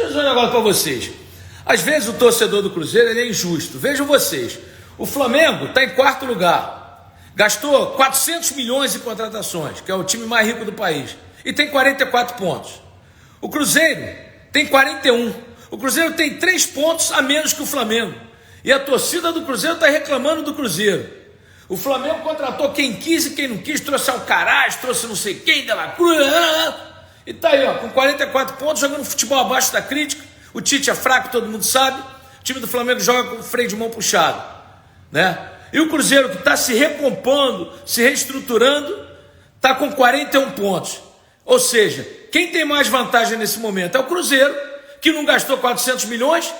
Deixa eu dizer um negócio para vocês. Às vezes o torcedor do Cruzeiro ele é injusto. Vejam vocês, o Flamengo está em quarto lugar, gastou 400 milhões em contratações, que é o time mais rico do país, e tem 44 pontos. O Cruzeiro tem 41. O Cruzeiro tem 3 pontos a menos que o Flamengo. E a torcida do Cruzeiro está reclamando do Cruzeiro. O Flamengo contratou quem quis e quem não quis, trouxe Alcaraz, trouxe não sei quem, De La Cruz, e tá aí, ó, com 44 pontos, jogando futebol abaixo da crítica. O Tite é fraco, todo mundo sabe. O time do Flamengo joga com o freio de mão puxado, né? E o Cruzeiro, que está se recompondo, se reestruturando, está com 41 pontos. Ou seja, quem tem mais vantagem nesse momento é o Cruzeiro, que não gastou 400 milhões,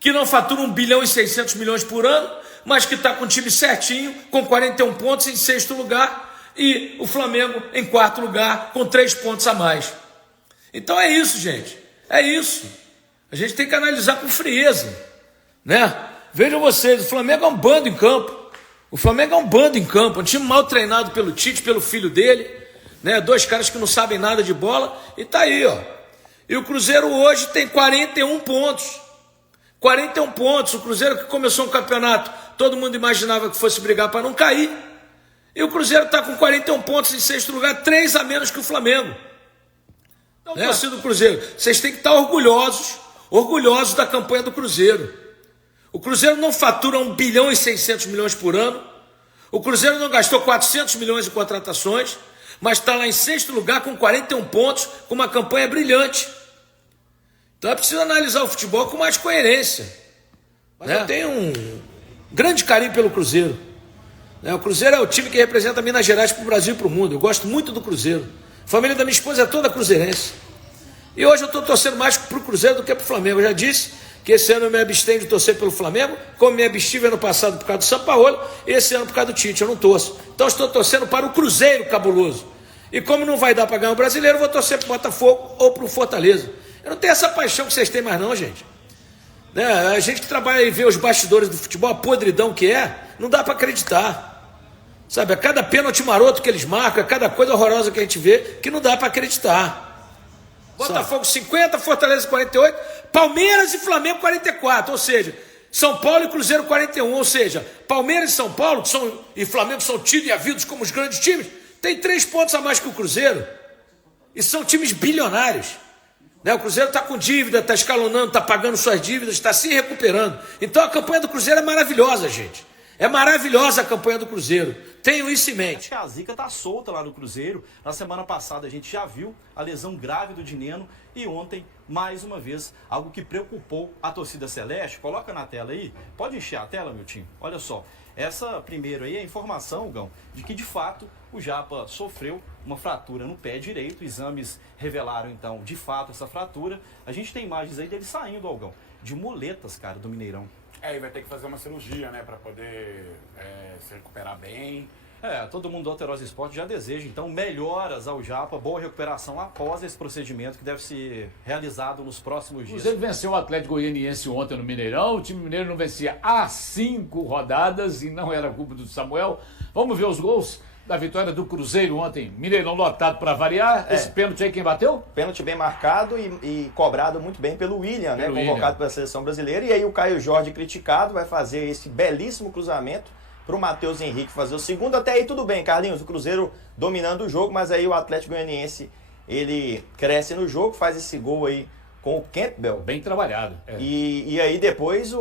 que não fatura 1 bilhão e 600 milhões por ano, mas que está com o time certinho, com 41 pontos em sexto lugar, e o Flamengo em quarto lugar, com 3 pontos a mais. Então é isso, gente. É isso. A gente tem que analisar com frieza, né? Vejam vocês, o Flamengo é um bando em campo. O Flamengo é um bando em campo, um time mal treinado pelo Tite, pelo filho dele, né? 2 caras que não sabem nada de bola, e tá aí, ó. E o Cruzeiro hoje tem 41 pontos. 41 pontos. O Cruzeiro que começou um campeonato, todo mundo imaginava que fosse brigar para não cair. E o Cruzeiro está com 41 pontos em sexto lugar, 3 a menos que o Flamengo. Então, torcida do Cruzeiro, vocês têm que estar orgulhosos da campanha do Cruzeiro. O Cruzeiro não fatura 1 bilhão e 600 milhões por ano. O Cruzeiro não gastou 400 milhões em contratações, mas está lá em sexto lugar com 41 pontos, com uma campanha brilhante. Então é preciso analisar o futebol com mais coerência. Mas eu tenho um grande carinho pelo Cruzeiro. O Cruzeiro é o time que representa Minas Gerais para o Brasil e para o mundo. Eu gosto muito do Cruzeiro. A família da minha esposa é toda cruzeirense. E hoje eu estou torcendo mais para o Cruzeiro do que para o Flamengo. Eu já disse que esse ano eu me abstenho de torcer pelo Flamengo, como me abstive ano passado por causa do São Paulo, e esse ano por causa do Tite. Eu não torço. Então eu estou torcendo para o Cruzeiro cabuloso. E como não vai dar para ganhar o brasileiro, eu vou torcer para o Botafogo ou para o Fortaleza. Eu não tenho essa paixão que vocês têm mais não, gente. Né? A gente que trabalha e vê os bastidores do futebol, a podridão que é, não dá para acreditar. Sabe, a cada pênalti maroto que eles marcam, a cada coisa horrorosa que a gente vê, que não dá para acreditar. Botafogo 50, Fortaleza 48, Palmeiras e Flamengo 44, ou seja, São Paulo e Cruzeiro 41, ou seja, Palmeiras e São Paulo e Flamengo são tidos e havidos como os grandes times, tem 3 pontos a mais que o Cruzeiro, e são times bilionários. O Cruzeiro está com dívida, está escalonando, está pagando suas dívidas, está se recuperando. Então a campanha do Cruzeiro é maravilhosa, gente. É maravilhosa a campanha do Cruzeiro. Tenham isso em mente. Acho que a zica está solta lá no Cruzeiro. Na semana passada a gente já viu a lesão grave do Dineno. E ontem, mais uma vez, algo que preocupou a torcida celeste. Coloca na tela aí. Pode encher a tela, meu time? Olha só. Essa primeiro aí é a informação, Gão, de que de fato o Japa sofreu uma fratura no pé direito. Exames revelaram então de fato essa fratura. A gente tem imagens aí dele saindo, Gão, de muletas, cara, do Mineirão. E vai ter que fazer uma cirurgia, né, para poder se recuperar bem. Todo mundo do Alterosa Esporte já deseja, então, melhoras ao Japa, boa recuperação após esse procedimento que deve ser realizado nos próximos dias. Ele venceu o Atlético Goianiense ontem no Mineirão, o time mineiro não vencia há 5 rodadas e não era culpa do Samuel. Vamos ver os gols da vitória do Cruzeiro ontem, Mineirão lotado para variar. Esse pênalti aí quem bateu? Pênalti bem marcado e cobrado muito bem pelo William, né? Convocado pela seleção brasileira. E aí o Caio Jorge, criticado, vai fazer esse belíssimo cruzamento para o Matheus Henrique fazer o segundo. Até aí tudo bem, Carlinhos, o Cruzeiro dominando o jogo, mas aí o Atlético Goianiense, ele cresce no jogo, faz esse gol aí com o Campbell. Bem trabalhado. E aí depois,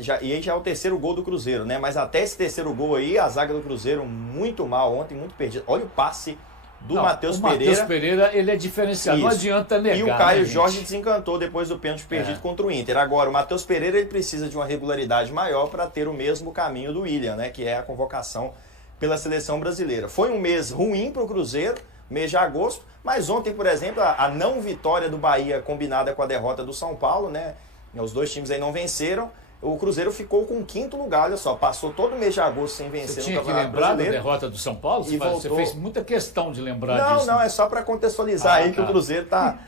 já é o terceiro gol do Cruzeiro, né? Mas até esse terceiro gol aí, a zaga do Cruzeiro muito mal ontem, muito perdida. Olha o passe do Matheus Pereira. O Matheus Pereira, ele é diferenciado, não adianta negar. E o Caio Jorge desencantou depois do pênalti perdido contra o Inter. Agora, o Matheus Pereira, ele precisa de uma regularidade maior para ter o mesmo caminho do William, né? Que é a convocação pela seleção brasileira. Foi um mês ruim para o Cruzeiro, mês de agosto, mas ontem, por exemplo, a não vitória do Bahia combinada com a derrota do São Paulo, né? Os dois times aí não venceram. O Cruzeiro ficou com o 5º lugar, olha só, passou todo o mês de agosto sem vencer no Campeonato Brasileiro. Você tinha que lembrar da derrota do São Paulo? Você fez muita questão de lembrar disso. Não, é só para contextualizar aí que o Cruzeiro tá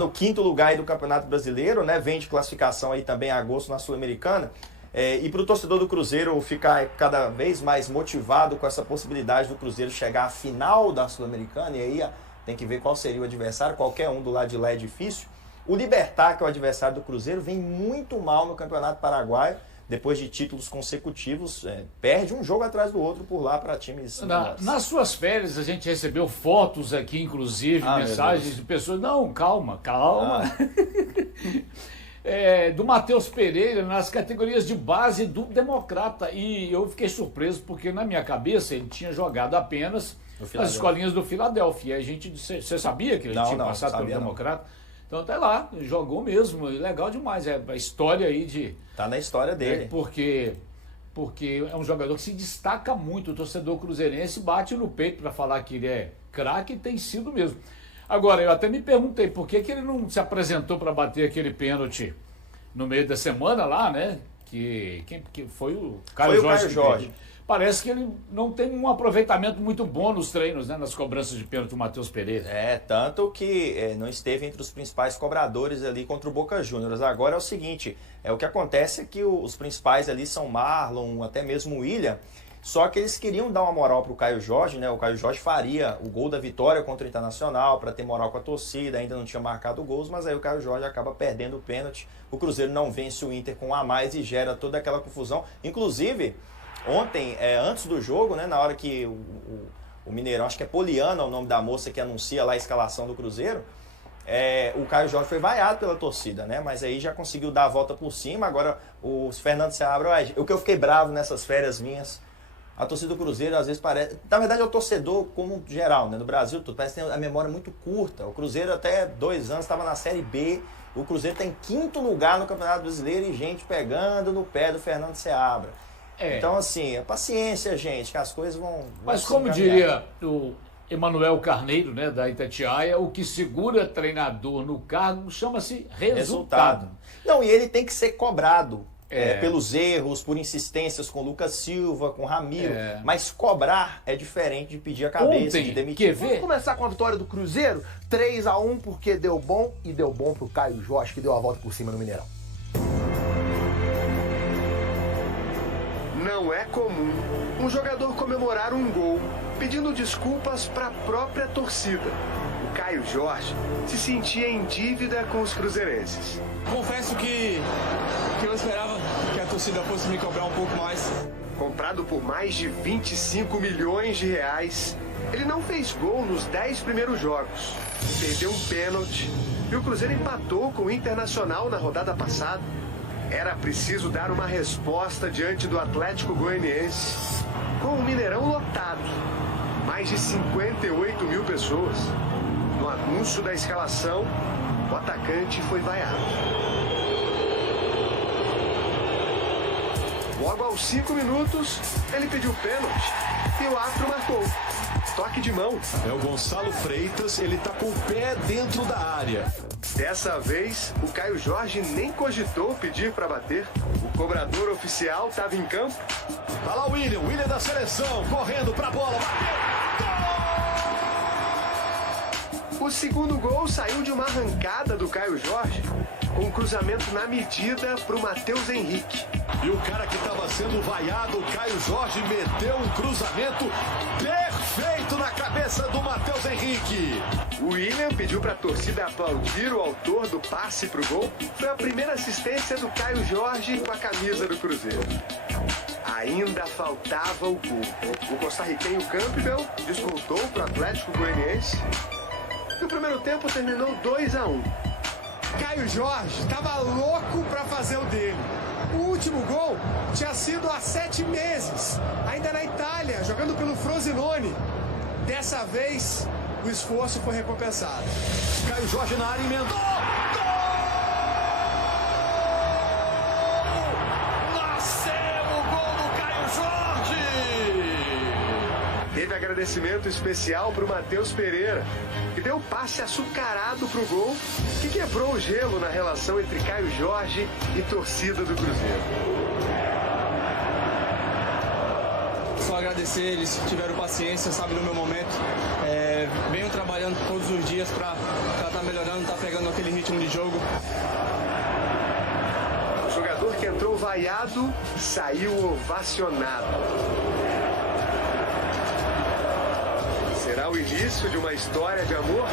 no 5º lugar aí do Campeonato Brasileiro, né? Vem de classificação aí também em agosto na Sul-Americana. E para o torcedor do Cruzeiro ficar cada vez mais motivado com essa possibilidade do Cruzeiro chegar à final da Sul-Americana, e aí tem que ver qual seria o adversário, qualquer um do lado de lá é difícil. O Libertad, que é o adversário do Cruzeiro, vem muito mal no Campeonato Paraguaio. Depois de títulos consecutivos, perde um jogo atrás do outro por lá para times... Nas suas férias, a gente recebeu fotos aqui, inclusive, mensagens de pessoas... Não, calma. Do Matheus Pereira nas categorias de base do Democrata. E eu fiquei surpreso porque, na minha cabeça, ele tinha jogado apenas nas escolinhas do Filadélfia. E a gente disse, você sabia que ele tinha passado pelo Democrata? Então tá lá, jogou mesmo, legal demais, é a história aí de... Tá na história dele. Porque é um jogador que se destaca muito, o torcedor cruzeirense bate no peito para falar que ele é craque e tem sido mesmo. Agora, eu até me perguntei por que ele não se apresentou para bater aquele pênalti no meio da semana lá, né? Que foi o Caio Jorge. Parece que ele não tem um aproveitamento muito bom nos treinos, né? Nas cobranças de pênalti do Matheus Pereira. Tanto que não esteve entre os principais cobradores ali contra o Boca Juniors. Agora é o seguinte, o que acontece é que os principais ali são Marlon, até mesmo o William, só que eles queriam dar uma moral pro Caio Jorge, né? O Caio Jorge faria o gol da vitória contra o Internacional para ter moral com a torcida, ainda não tinha marcado gols, mas aí o Caio Jorge acaba perdendo o pênalti. O Cruzeiro não vence o Inter com um a mais e gera toda aquela confusão. Inclusive... Ontem, antes do jogo, né, na hora que o Mineirão, acho que é Poliana o nome da moça que anuncia lá a escalação do Cruzeiro, o Caio Jorge foi vaiado pela torcida, né? Mas aí já conseguiu dar a volta por cima. Agora o Fernando Seabra, o que eu fiquei bravo nessas férias minhas, a torcida do Cruzeiro às vezes parece... Na verdade é o torcedor como geral, né? No Brasil parece que tem a memória muito curta. O Cruzeiro até 2 anos estava na Série B, o Cruzeiro está em 5º lugar no Campeonato Brasileiro e gente pegando no pé do Fernando Seabra. Então, assim, paciência, gente, que as coisas vão... Mas como diria o Emanuel Carneiro, né, da Itatiaia, o que segura treinador no cargo chama-se resultado. Não, e ele tem que ser cobrado pelos erros, por insistências com Lucas Silva, com Ramiro. Mas cobrar é diferente de pedir a cabeça, de demitir. Vamos começar com a vitória do Cruzeiro? 3-1 porque deu bom, e deu bom pro Caio Jorge, que deu a volta por cima no Mineirão. Não é comum um jogador comemorar um gol pedindo desculpas para a própria torcida. O Caio Jorge se sentia em dívida com os cruzeirenses. Confesso que eu esperava que a torcida fosse me cobrar um pouco mais. Comprado por mais de 25 milhões de reais, ele não fez gol nos 10 primeiros jogos. Perdeu um pênalti e o Cruzeiro empatou com o Internacional na rodada passada. Era preciso dar uma resposta diante do Atlético Goianiense, com o Mineirão lotado, mais de 58 mil pessoas. No anúncio da escalação, o atacante foi vaiado. Logo aos 5 minutos, ele pediu pênalti e o árbitro marcou. Toque de mão. É o Gonçalo Freitas, ele tá com o pé dentro da área. Dessa vez, o Caio Jorge nem cogitou pedir para bater. O cobrador oficial estava em campo. Tá lá o William da seleção, correndo pra bola, bateu! O segundo gol saiu de uma arrancada do Caio Jorge, com um cruzamento na medida pro Matheus Henrique. E o cara que estava sendo vaiado, o Caio Jorge, meteu um cruzamento perfeito na cabeça do Matheus Henrique. O William pediu para a torcida aplaudir o autor do passe pro gol. Foi a primeira assistência do Caio Jorge com a camisa do Cruzeiro. Ainda faltava o gol. O costarriquenho Campbell descontou para o Atlético Goianiense. E o primeiro tempo terminou 2-1. Caio Jorge estava louco para fazer o dele. O último gol tinha sido há 7 meses, ainda na Itália, jogando pelo Frosinone. Dessa vez, o esforço foi recompensado. Caio Jorge na área, emendou! Gol! Nasceu o gol do Caio Jorge! Teve agradecimento especial para o Matheus Pereira, que deu passe açucarado para o gol, que quebrou o gelo na relação entre Caio Jorge e torcida do Cruzeiro. Só agradecer, eles tiveram paciência, sabe, no meu momento. Venho trabalhando todos os dias para estar melhorando, estar pegando aquele ritmo de jogo. O jogador que entrou vaiado saiu ovacionado. Será o início de uma história de amor?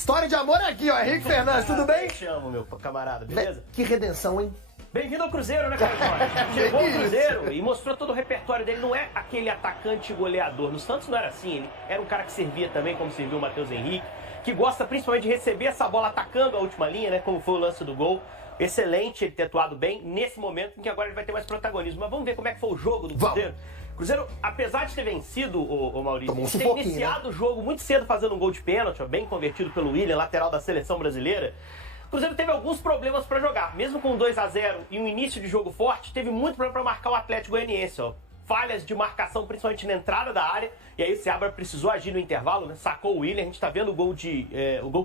História de amor aqui, ó. Henrique Fernandes, tudo bem? Te amo, meu camarada, beleza? Que redenção, hein? Bem-vindo ao Cruzeiro, né, Caio Jorge? Chegou ao Cruzeiro e mostrou todo o repertório dele. Não é aquele atacante goleador. No Santos não era assim. Ele era um cara que servia também, como serviu o Matheus Henrique, que gosta principalmente de receber essa bola atacando a última linha, né? Como foi o lance do gol. Excelente ele ter atuado bem nesse momento em que agora ele vai ter mais protagonismo. Mas vamos ver como é que foi o jogo do Cruzeiro. O Cruzeiro, apesar de ter vencido, o Maurício, ter iniciado o jogo muito cedo fazendo um gol de pênalti, bem convertido pelo William, lateral da seleção brasileira. O Cruzeiro teve alguns problemas para jogar. Mesmo com 2-0 e um início de jogo forte, teve muito problema para marcar o Atlético Goianiense, ó. Falhas de marcação, principalmente na entrada da área. E aí o Seabra precisou agir no intervalo, né? Sacou o William. A gente está vendo o gol que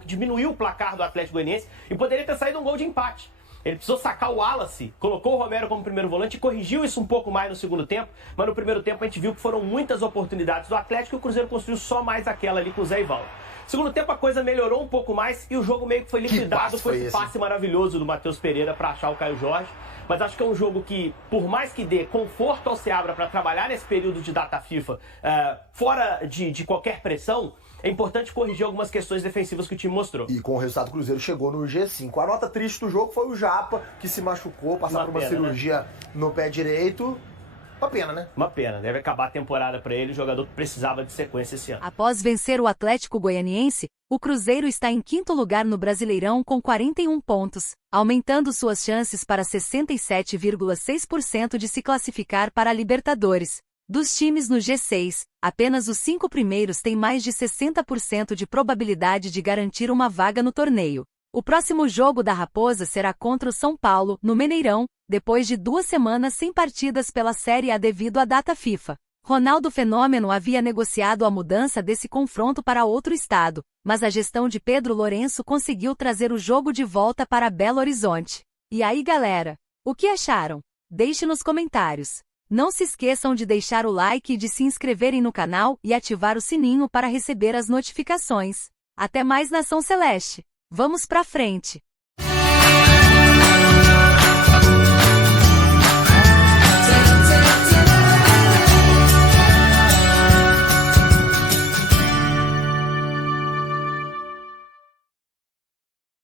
diminuiu o placar do Atlético Goianiense. E poderia ter saído um gol de empate. Ele precisou sacar o Wallace, colocou o Romero como primeiro volante e corrigiu isso um pouco mais no segundo tempo. Mas no primeiro tempo a gente viu que foram muitas oportunidades do Atlético e o Cruzeiro construiu só mais aquela ali com o Zé Ivaldo. Segundo tempo a coisa melhorou um pouco mais e o jogo meio que foi liquidado. Foi esse passe maravilhoso do Matheus Pereira para achar o Caio Jorge. Mas acho que é um jogo que, por mais que dê conforto ao Seabra para trabalhar nesse período de data FIFA, fora de qualquer pressão, é importante corrigir algumas questões defensivas que o time mostrou. E com o resultado, o Cruzeiro chegou no G5. A nota triste do jogo foi o Japa, que se machucou, passou por uma cirurgia no pé direito. Uma pena, né? Uma pena. Deve acabar a temporada para ele, o jogador que precisava de sequência esse ano. Após vencer o Atlético Goianiense, o Cruzeiro está em 5º lugar no Brasileirão com 41 pontos, aumentando suas chances para 67,6% de se classificar para a Libertadores. Dos times no G6, apenas os 5 primeiros têm mais de 60% de probabilidade de garantir uma vaga no torneio. O próximo jogo da Raposa será contra o São Paulo, no Mineirão, depois de 2 semanas sem partidas pela Série A devido à data FIFA. Ronaldo Fenômeno havia negociado a mudança desse confronto para outro estado, mas a gestão de Pedro Lourenço conseguiu trazer o jogo de volta para Belo Horizonte. E aí, galera? O que acharam? Deixe nos comentários. Não se esqueçam de deixar o like e de se inscreverem no canal e ativar o sininho para receber as notificações. Até mais, Nação Celeste! Vamos pra frente!